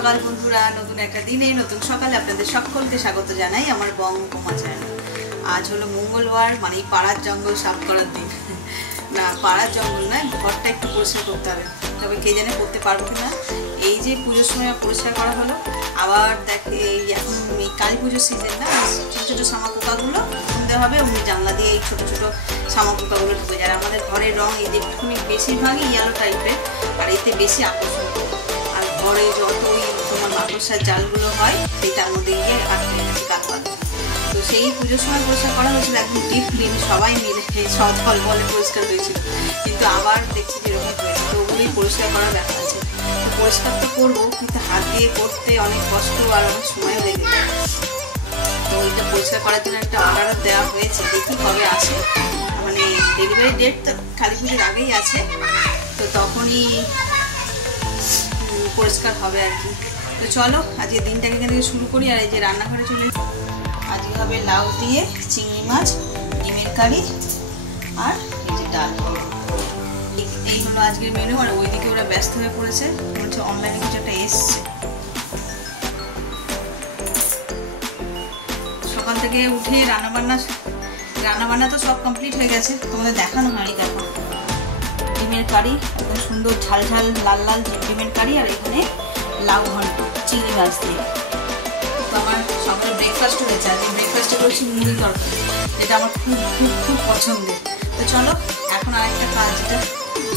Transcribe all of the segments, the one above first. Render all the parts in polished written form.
সকাল বন্ধুরা, নতুন একটা দিনে নতুন সকালে আপনাদের সকলকে স্বাগত জানাই আমার বঙ্গমা চ্যানেলে। আজ হলো মঙ্গলবার, মানে পাড়ার জঙ্গল সাফ করার দিন। না, পাড়ার জঙ্গল নয়, ঘরটা একটু পরিষ্কার করতে হবে, তবে কে জানে করতে পারবো কিনা। এই যে পুজোর সময় পরিষ্কার করা হলো, আবার দেখে এখন এই কালী পুজোর সিজন না, ছোটো ছোটো শামা পোকাগুলো তুলতে হবে। ওমনি জানলা দিয়ে এই ছোটো ছোটো শামা পোকাগুলো ঢুকে যায়। আমাদের ঘরের রঙ এই যে একটুখানি বেশিরভাগই ইয়েলো টাইপের, আর এতে বেশি আকর্ষণ। আর ঘরে যত ওই তোমার মাকড়সার জালগুলো হয় সেটার মধ্যে গিয়ে আটকে গেছে কাকবাদ। তো সেই পুজোর সময় পরিষ্কার করা হয়েছিল একদম ডিপ ক্লিন, সবাই মিলে সব ফল বলে পরিষ্কার হয়েছিল। কিন্তু আবার দেখছি যেরকম হয়েছে, তো ওগুলোই পরিষ্কার করার ব্যাপার আছে। তো পরিষ্কার তো করবো, কিন্তু হাত দিয়ে করতে অনেক কষ্ট আর অনেক সময়ও লেগে যায়। তো ওইটা পরিষ্কার করার জন্য একটা অর্ডার দেওয়া হয়েছে, দেখি কবে আসে। মানে ডেলিভারি ডেট তো কালী পুজোর আগেই আছে, তো তখনই পরিষ্কার হবে আর কি। তো চলো আজকে দিনটাকে এখান থেকে শুরু করি। আর এই যে রান্নাঘরে চলে, আজকে হবে লাউ দিয়ে চিংড়ি মাছ, ডিমের কারি আর এই যে ডাল। এই হলো আজকের মেনু। আর ওইদিকে ওরা ব্যস্ত হয়ে পড়েছে, বলছে অনলাইনে কিছু একটা এসছে। সকাল থেকে উঠে রান্নাবান্না তো সব কমপ্লিট হয়ে গেছে, তোমাদের দেখানো হয়নি। দেখো ডিমের কারি, একদম সুন্দর ঝাল ঝাল লাল লাল ডিমের কারি, আর এখানে লাউ ঘন্ট চিংড়ি মাছ দিয়ে। তো আমার সকালে ব্রেকফাস্ট হয়েছে। আজকে ব্রেকফাস্টে করেছি মুড়ি তরকারি, যেটা আমার খুব খুব খুব পছন্দের। তো চলো এখন আরেকটা কাজ, যেটা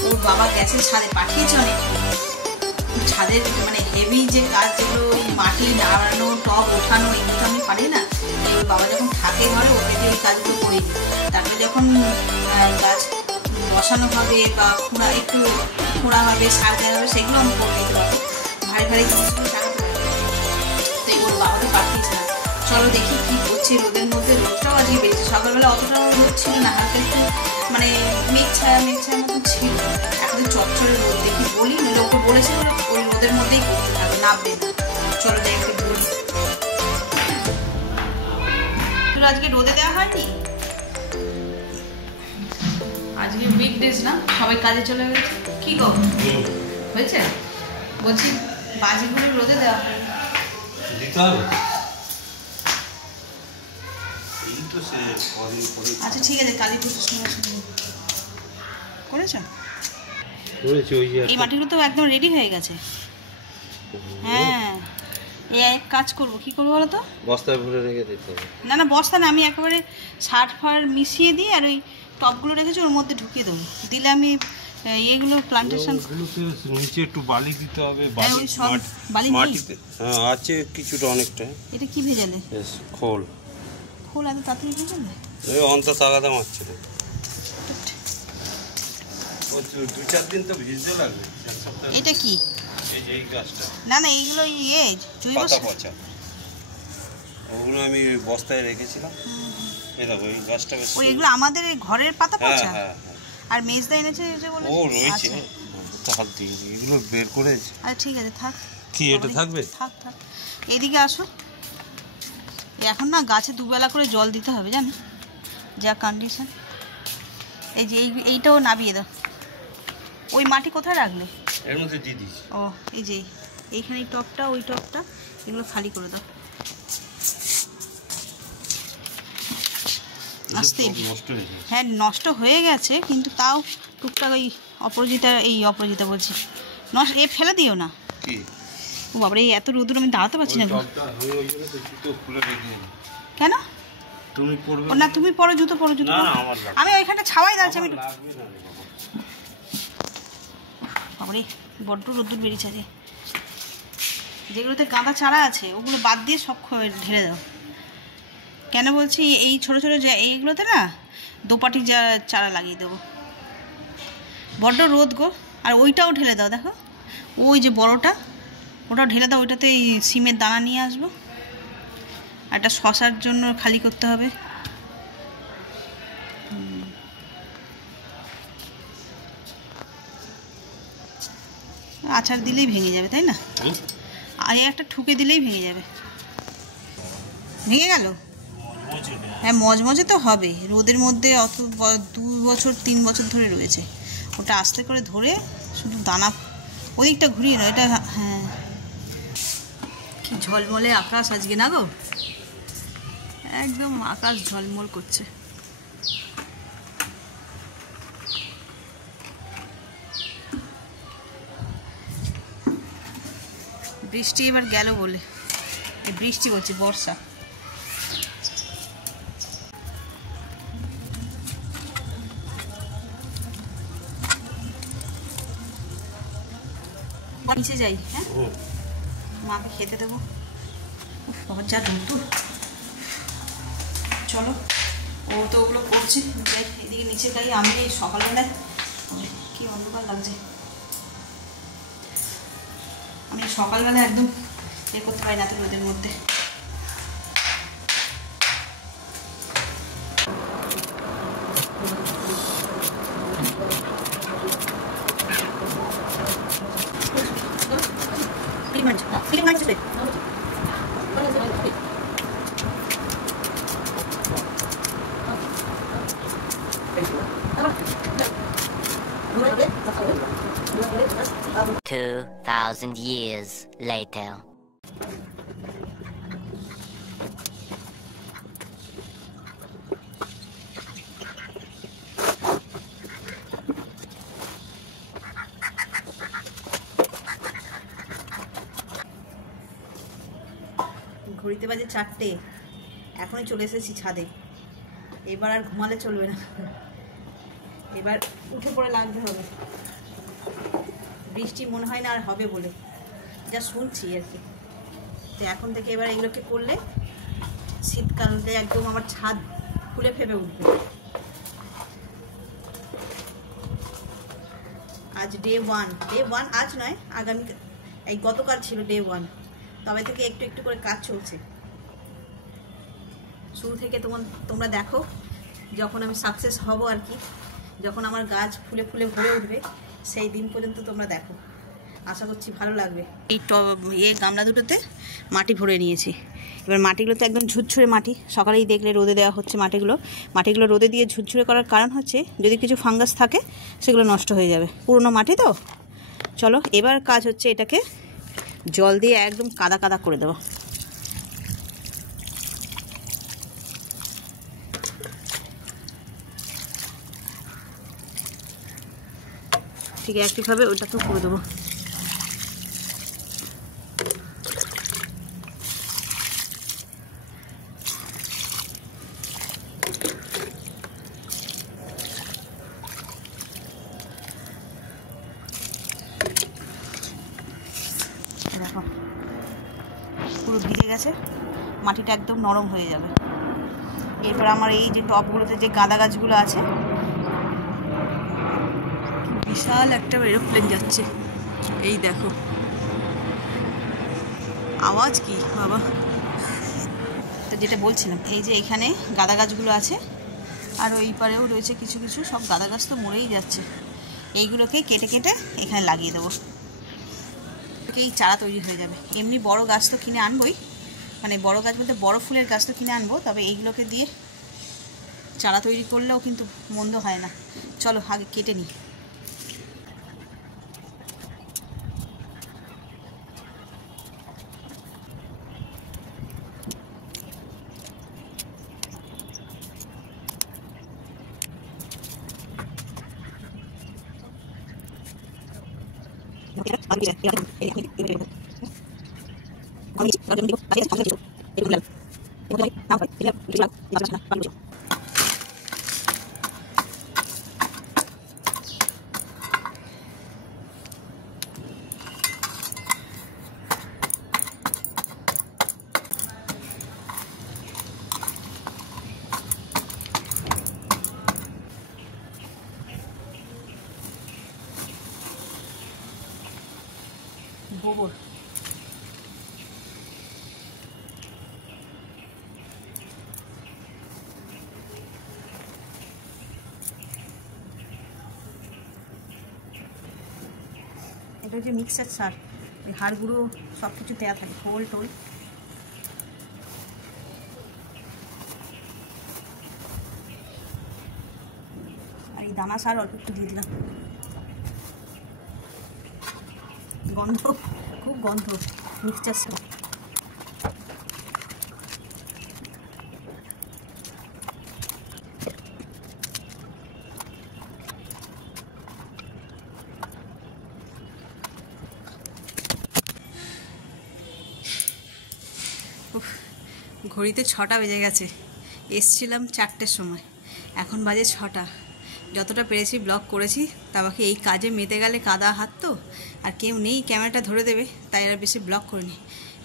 ওর বাবা গ্যাসের ছাদে পাঠিয়েছে অনেক ছাদের, মানে হেভি যে কাজ, যেগুলো ওই মাটি নাড়ানো, টব ওঠানো, এগুলো তো আমি পারি না। ওর বাবা যখন থাকে ঘরে, ওকে দিয়ে ওই কাজগুলো করি। তারপরে যখন গাছ বসানো হবে বা একটু খোঁড়া হবে, সার দেওয়া হবে, সেগুলো আমি করে দিতে পারবো। ভারী ভারী জিনিসগুলো সারাতে পারবো। তো ওর বাবাকে পাঠিয়েছিলাম। চলো দেখি কি করছে রোদের মধ্যে। রোদটাও আজকে বেরিয়েছে, সকালবেলা অতটাও রোদ ছিল না, হালকা একটু মানে মেঘ ছায়া মতো ছিল। এখন চটচড়ে রোদ, দেখি বলি, ওকে বলেছে ওই রোদের মধ্যেই করতে থাকবে, নামবে না। চলো যাই একটু বলি। আজকে রোদে দেওয়া হয়নি, আজকে উইকডেজ না, সবাই কাজে চলে গেছে। কি গো হয়েছে? বলছি বাজিগুলো রোদে দেওয়া হয় দিতে হবে। আচ্ছা ঠিক আছে, কালী পুজোর সময় করেছো? এই মাটিগুলো তো একদম রেডি হয়ে গেছে। হ্যাঁ, এই এক কাজ করবো, কি করবো বলো তো, বস্তায় ভরে রেখে দিতে হবে। না না, বস্তা না, আমি একেবারে সার ফার মিশিয়ে দিই, আর ওই টবগুলো রেখেছি ওর মধ্যে ঢুকিয়ে দেবো। দিলে আমি এইগুলো প্লান্টেশন নিচে একটু বালি দিতে হবে। বালি মাটিতে হ্যাঁ আছে কিছুটা, অনেকটা। এটা কি ভেজালে? খোল এত তাড়াতাড়ি ভেজালে? এই অন্তত তাগাদা মারছে না, 2-4 দিন তো ভিজতে লাগবে। এটা কি? এই গাছটা না না, এইগুলো জৈব পচা, ওগুলো আমি বস্তায় রেখেছিলাম। এই দেখো এই গাছটা বেশ, এগুলো আমাদের ঘরের পাতা পচা। হ্যাঁ। আর মেজদা এনেছে যে বলে ও রয়েছে, হাত দিয়ে এগুলো বের করেছে। আচ্ছা ঠিক আছে, থাক। কি এটা থাকবে? থাক। এইদিকে আসো। এখন না গাছে দুবেলা করে জল দিতে হবে, জানো, যা কন্ডিশন। এই যে এইটাও নাবিয়ে দাও। ওই মাটি কোথায় রাখলে? এর মধ্যে দিয়ে দিস। ও এই যে এইখানে টপটা, ওই টপটা, এগুলো খালি করে দাও। আস্তে। হ্যাঁ নষ্ট হয়ে গেছে, কিন্তু তাও টুকটাক ওই অপরাজিতা বলছি, ফেলে দিও না। ও বাবা, এই এত রোদুর আমি দাঁড়াতে পারছি না। কেন? তুমি পরবে না, তুমি পরো জুতো, আমি ওইখানটা ছাওয়াই দাঁড়াচ্ছি। আমি বাবারে বড্ড রোদ্দুর বেরিয়েছে। যেগুলোতে গাঁদা চারা আছে ওগুলো বাদ দিয়ে সব ঢেলে দাও। কেন বলছি, এই ছোটো ছোটো এইগুলোতে না দোপাটি চারা লাগিয়ে দেবো। বড্ড রোদ গো। আর ওইটাও ঢেলে দাও, দেখো ওই যে বড়টা, ওটাও ঢেলে দাও। ওইটাতে এই সিমের দানা নিয়ে আসবো। আর একটা শশার জন্য খালি করতে হবে। আচার দিলেই ভেঙে যাবে, তাই না? আর একটা ঠুকে দিলেই ভেঙে যাবে। ভেঙে গেল? হ্যাঁ মজমজে তো হবে, রোদের মধ্যে অত 2-3 বছর ধরে রয়েছে। ওটা আস্তে করে ধরে শুধু দানা ওই দিকটা ঘুরিয়ে নাও। এটা হ্যাঁ কি ঝলমলে আকাশ আজকে না গো, একদম আকাশ ঝলমল করছে। বৃষ্টি এবার গেল বলে, এই বৃষ্টি হচ্ছে বর্ষা। নিচে যাই, হ্যাঁ মাকে খেতে দেবো। বাবার যা রোদ্দুর, চলো ও তো ওগুলো করছে, এদিকে নিচে যাই। আমি এই সকালবেলায় কি অন্ধকার লাগছে, আমি সকালবেলা একদম এ করতে পারি না তো রোদের মধ্যে। $2,000 years later. ঘড়িতে বাজে 4টে, এখনই চলে এসেছি ছাদে। এবার আর ঘুমালে চলবে না, এবার উঠে পড়ে লাগতে হবে। বৃষ্টি মনে হয় না আর হবে বলে, যা শুনছি আর কি। তো এখন থেকে এবার এগুলোকে করলে শীতকালে একদম আমার ছাদ ফুলে ফেপে উঠবে। আজ ডে ওয়ান আজ নয়, আগামী এই গতকাল ছিল ডে 1। তবে থেকে একটু একটু করে কাজ চলছে। শুরু থেকে তোমরা দেখো, যখন আমি সাকসেস হব আর কি, যখন আমার গাছ ফুলে ফুলে ভরে উঠবে, সেই দিন পর্যন্ত তোমরা দেখো। আশা করছি ভালো লাগবে। এই গামলা দুটোতে মাটি ভরে নিয়েছি। এবার মাটিগুলো তো একদম ঝুরঝুরে মাটি, সকালেই দেখলে রোদে দেওয়া হচ্ছে মাটিগুলো রোদে দিয়ে ঝুরঝুরে করার কারণ হচ্ছে যদি কিছু ফাঙ্গাস থাকে সেগুলো নষ্ট হয়ে যাবে, পুরনো মাটি তো। চলো এবার কাজ হচ্ছে এটাকে জল দিয়ে একদম কাদা কাদা করে দেবো। ঠিক একইভাবে ওটাকেও করে দেবো। দেখো পুরো ভিজে গেছে, মাটিটা একদম নরম হয়ে যাবে। এরপর আমার এই যে টবগুলোতে যে গাঁদা গাছগুলো আছে, বিশাল একটা এরোপ্লেন যাচ্ছে, এই দেখো আওয়াজ কি বাবা। তো যেটা বলছিলাম, এই যে এখানে গাঁদা গাছগুলো আছে, আর ওই পারেও রয়েছে কিছু কিছু, সব গাঁদা গাছ তো মরেই যাচ্ছে। এইগুলোকে কেটে কেটে এখানে লাগিয়ে দেবো, এই চারা তৈরি হয়ে যাবে। এমনি বড় গাছ তো কিনে আনবোই, মানে বড় গাছ বলতে বড় ফুলের গাছ তো কিনে আনবো, তবে এইগুলোকে দিয়ে চারা তৈরি করলেও কিন্তু মন্দ হয় না। চলো আগে কেটে নিই। গোবর এটা হচ্ছে মিক্সার সার, ওই হাড় গুঁড়ো সব কিছু দেওয়া থাকে, খোল টোল। আর এই দানা সার অল্প একটু দিয়ে দিলাম। গন্ধ, খুব গন্ধ মিক্সচার সার। উফ, ঘড়িতে 6টা বেজে গেছে, এসছিলাম 4টের সময়, এখন বাজে 6টা। যতটা পেরেছি ব্লগ করেছি, তা বাকি এই কাজে মেতে গেলে কাদা হাত তো, আর কেউ নেই ক্যামেরাটা ধরে দেবে, তাই আর বেশি ব্লগ করিনি।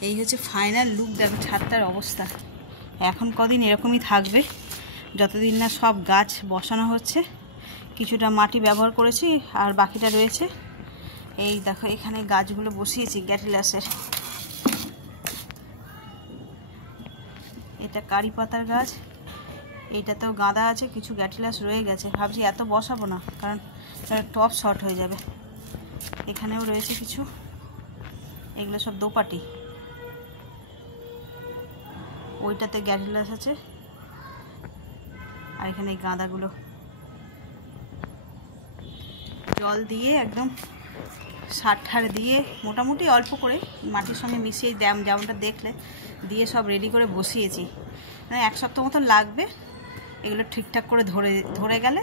এই হচ্ছে ফাইনাল লুক, দেখো ছাদটার অবস্থা। এখন কদিন এরকমই থাকবে, যতদিন না সব গাছ বসানো হচ্ছে। কিছুটা মাটি ব্যবহার করেছি আর বাকিটা রয়েছে। এই দেখো এখানে গাছগুলো বসিয়েছি গ্যাটিলাসের। এটা কারি পাতার গাছ, এইটাতেও গাঁদা আছে, কিছু গ্যাটিলাস রয়ে গেছে। ভাবছি এত বসাবো না, কারণ টপ শর্ট হয়ে যাবে। এখানেও রয়েছে কিছু, এগুলো সব দোপাটি। ওইটাতে গ্যাটিলাস আছে, আর এখানে এই গাঁদাগুলো জল দিয়ে একদম সার ঠার দিয়ে মোটামুটি অল্প করে মাটির সঙ্গে মিশিয়ে যেমনটা দেখলে দিয়ে সব রেডি করে বসিয়েছি। মানে 1 সপ্তাহ মতো লাগবে এগুলো ঠিকঠাক করে ধরে গেলে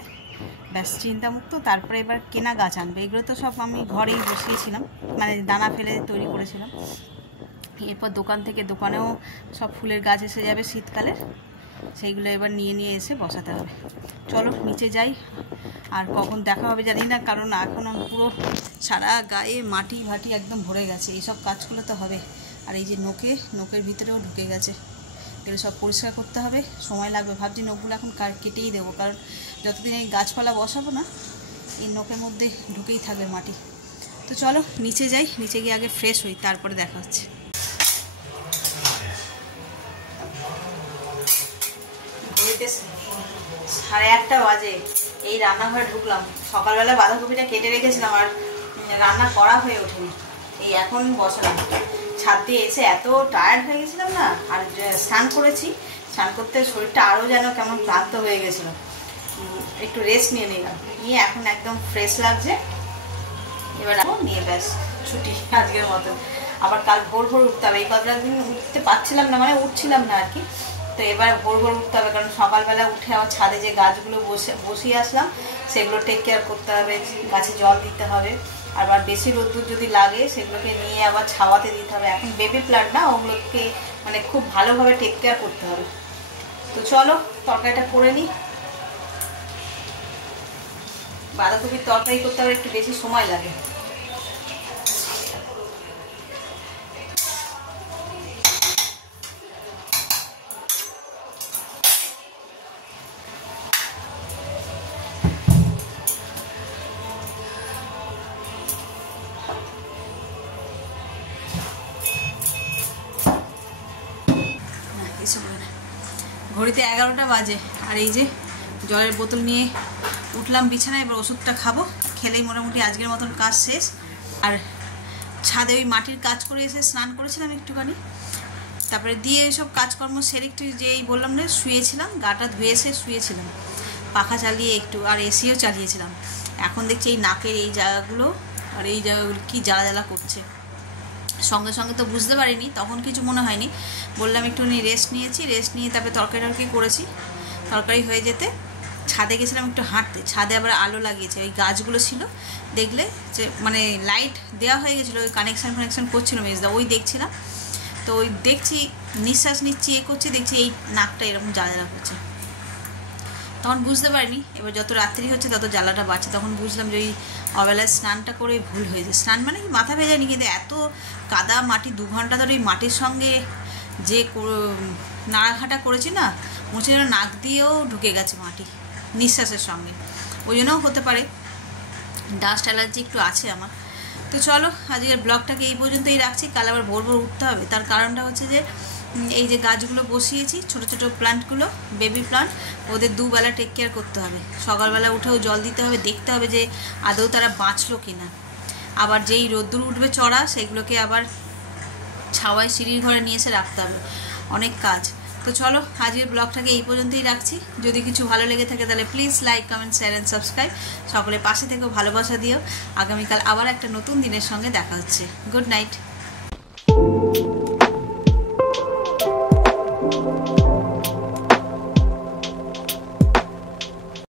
ব্যাস চিন্তামুক্ত। তারপরে এবার কেনা গাছ আনবে। এগুলো তো সব আমি ঘরেই বসিয়েছিলাম, মানে দানা ফেলে তৈরি করেছিলাম। এরপর দোকানেও সব ফুলের গাছ এসে যাবে শীতকালে, সেইগুলো এবার নিয়ে এসে বসাতে হবে। চলো নিচে যাই, আর কখন দেখা হবে জানি না, কারণ এখন আমি পুরো সারা গায়ে মাটি ভাটি একদম ভরে গেছে। এইসব কাজগুলো তো হবে। আর এই যে নোকের ভিতরেও ঢুকে গেছে, এগুলো সব পরিষ্কার করতে হবে, সময় লাগবে। ভাবছি নোকগুলো এখন কেটেই দেবো, কারণ যতদিন এই গাছপালা বসাবো না, এই নোকের মধ্যে ঢুকেই থাকবে মাটি। তো চলো নিচে যাই, নিচে গিয়ে আগে ফ্রেশ হই, তারপরে দেখা হচ্ছে। 1:30 বাজে, এই রান্নাঘরে ঢুকলাম। সকালবেলা বাঁধাকপিটা কেটে রেখেছিলাম, আর রান্না করা হয়ে ওঠেনি। এই এখন বসালাম। ছাদ দিয়ে এসে এত টায়ার্ড হয়ে গেছিলাম না, আর স্নান করেছি, স্নান করতে শরীরটা আরও যেন কেমন ক্লান্ত হয়ে গেছিলো। একটু রেস্ট নিয়ে নিলাম, নিয়ে এখন একদম ফ্রেশ লাগছে। এবার নিয়ে ব্যাস ছুটি আজকের মতন। আবার কাল ভোর উঠতে হবে। এই কতটা দিন উঠতে পারছিলাম না, মানে উঠছিলাম না আর কি। তো এবার ভোর উঠতে হবে, কারণ সকালবেলা উঠে আবার ছাদে যে গাছগুলো বসিয়ে আসলাম সেগুলো টেক কেয়ার করতে হবে, গাছে জল দিতে হবে। আবার বেশি রোদ্দুর যদি লাগে সেগুলোকে নিয়ে আবার ছাওয়াতে দিতে হবে। এখন বেবি প্লান্ট না, ওগুলোকে মানে খুব ভালোভাবে টেক কেয়ার করতে হবে। তো চলো তরকারিটা করে নিই। বাঁধাকপির তরকারি করতে হবে, একটু বেশি সময় লাগে। ঘড়িতে 11টা বাজে, আর এই যে জলের বোতল নিয়ে উঠলাম বিছানায়। এবার ওষুধটা খাবো, খেলেই মোটামুটি আজকের মতন কাজ শেষ। আর ছাদে ওই মাটির কাজ করে এসে স্নান করেছিলাম একটুখানি, তারপরে দিয়ে এইসব কাজকর্ম সেরে একটু যেই বললাম না শুয়েছিলাম, গাটা ধুয়ে এসে শুয়েছিলাম, পাখা চালিয়ে একটু, আর এসিও চালিয়েছিলাম। এখন দেখছি এই নাকের এই জায়গাগুলো আর এই জায়গাগুলো কি জ্বালা করছে। সঙ্গে সঙ্গে তো বুঝতে পারিনি, তখন কিছু মনে হয়নি। বললাম একটুখানি রেস্ট নিয়ে তারপরে তরকারি করেছি। তরকারি হয়ে যেতে ছাদে গেছিলাম একটু হাঁটতে। ছাদে আবার আলো লাগিয়েছে, ওই গাছগুলো ছিল, দেখলে যে মানে লাইট দেওয়া হয়ে গেছিলো, ওই কানেকশান করছিল মেজদা, ওই দেখছিলাম। তো ওই দেখছি নিঃশ্বাস নিচ্ছি, করছি, দেখছি এই নাকটা এরকম জ্বালা করছে। তখন বুঝতে পারিনি। এবার যত রাত্রি হচ্ছে তত জ্বালাটা বাড়ছে। তখন বুঝলাম যে ওই অবেলায় স্নানটা করে ভুল হয়েছে। স্নান মানে কি মাথা ভেজায়নি, কিন্তু এত কাদা মাটি 2 ঘন্টা ধরে এই মাটির সঙ্গে যে নাড়াঘাটা করেছি না, মুছে যেন নাক দিয়েও ঢুকে গেছে মাটি নিঃশ্বাসের সঙ্গে। ওই জন্যও হতে পারে, ডাস্ট অ্যালার্জি একটু আছে আমার। তো চলো আজকের ব্লগটাকে এই পর্যন্তই রাখছি। কাল আবার ভোর উঠতে হবে। তার কারণটা হচ্ছে যে এই যে গাছগুলো বসিয়েছি, ছোটো ছোটো প্লান্টগুলো, বেবি প্লান্ট, ওদের 2 বেলা টেক কেয়ার করতে হবে। সকালবেলা উঠেও জল দিতে হবে, দেখতে হবে যে আদৌ তারা বাঁচলো কি না। আবার যেই রোদ্দুর উঠবে চড়া, সেগুলোকে আবার ছাওয়ায় সিঁড়ির ঘরে নিয়ে এসে রাখতে হবে। অনেক কাজ। তো চলো আজকের ব্লগটাকে এই পর্যন্তই রাখছি। যদি কিছু ভালো লেগে থাকে তাহলে please like, comment, share and subscribe. সকলে পাশে থেকেও ভালোবাসা দিও। আগামীকাল আবার একটা নতুন দিনের সঙ্গে দেখা হচ্ছে। Good night.